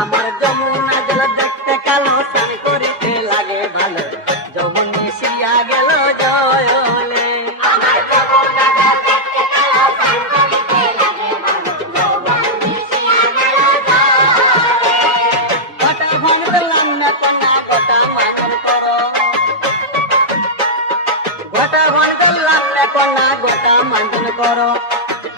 আমার যমুনা জল দেখতে কালো স্নান করিতে লাগে ভালো যৌবন মিশিয়া গেল জয়লে আমার যমুনা জল দেখতে কালো স্নান করিতে লাগে ভালো যৌবন মিশিয়া গেল জয়লে গোটা ভান দিলাম না কন্যা গোটা মানন করো গোটা ভান দিলাম না কন্যা গোটা মানন করো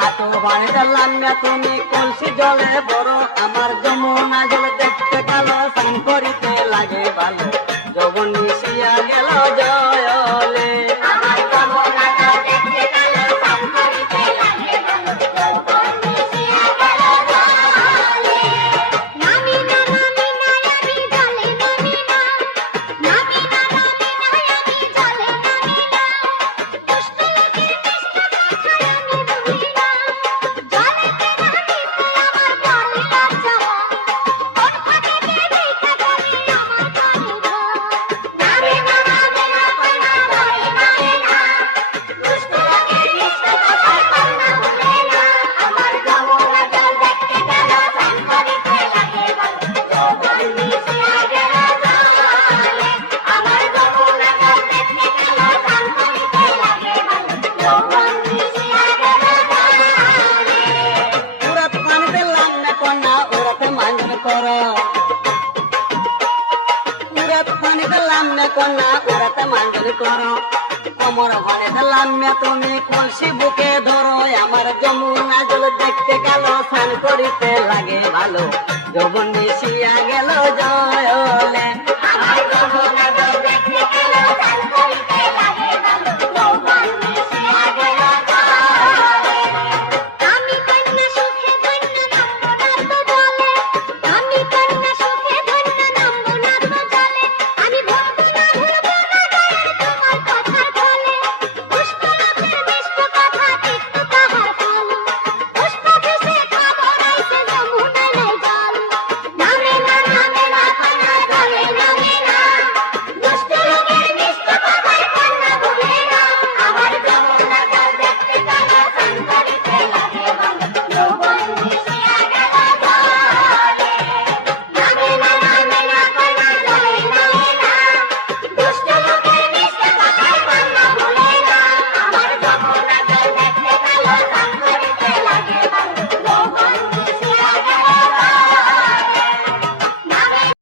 হাতো ভান দিলাম না তুমি কলসি জলে বড় আমার যমুনা জল দেখতে কালো স্নান করিতে লাগে ভালো যৌবন মিশিয়া গেল জয়লে আমার যমুনা জল দেখতে কালো স্নান করিতে লাগে ভালো যৌবন মিশিয়া গেল জয়লে নামি না আমি জলে নামি না নামি না আমি জলে নামি না দুষ্ট লোকের মিষ্ট কথায় আমি রুহি না জলেতে নামিতে আমার বড়ই লজ্জা হয় কোন ফাঁকে কে দেখা গেলি আমার কানে ধর নামে না নামে না কন্যা ভয় মানে না দুষ্ট লোকের মিষ্ট কথায় কন্যা ভুলে না আমার যমুনা জল দেখতে কালো স্নান করিতে লাগে ভালো যৌবন মিশিয়া গেল জয়লে আমার যমুনা জল দেখতে কালো স্নান করিতে লাগে ভালো যৌবন মিশিয়া গেল জয়লে উড়ত পান দিলাম না কন্যা উড়ত মাঞ্জন করো উড়ত পানি দিলাম না কন্যা উড়ত মাঞ্জন করো কোমর ভানে দিলাম না তুমি কলসি বুকে ধরো আমার যমুনা জল দেখতে কালো স্নান করিতে লাগে ভালো যৌবন মিশিয়া গেল জয়লে